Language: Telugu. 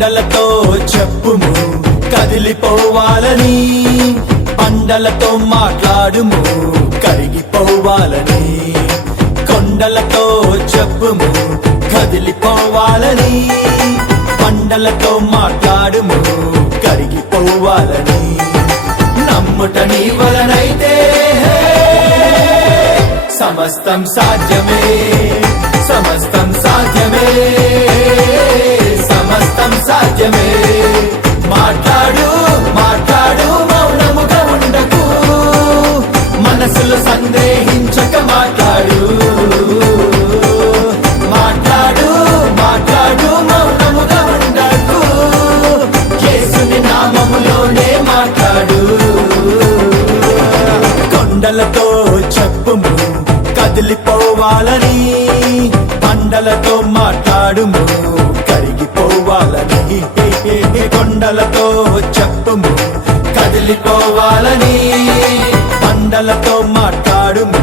కొండలతో చెప్పుము కదిలిపోవాలని, బండలతో మాట్లాడుము కరిగిపోవాలని. కొండలతో చెప్పుము కదిలిపోవాలని, బండలతో మాట్లాడుము కరిగిపోవాలని. నమ్ముట నీ వలనైతే సమస్తం సాధ్యమే, సమస్తం సాధ్యమే, సమస్తం సాధ్యమే. మాట్లాడు మాట్లాడు మౌనముగా ఉండకు, మనసులో సందేహించక మాట్లాడు. మాట్లాడు మాట్లాడు మౌనముగా ఉండకు, యేసుని నామములోనే మాట్లాడు. కొండలతో చెప్పుము కదిలిపోవాలని, బండలతో మాట్లాడుము కరిగిపోవాలని. కొండలతో చెప్పుము కదిలిపోవాలని, బండలతో మాట్లాడుము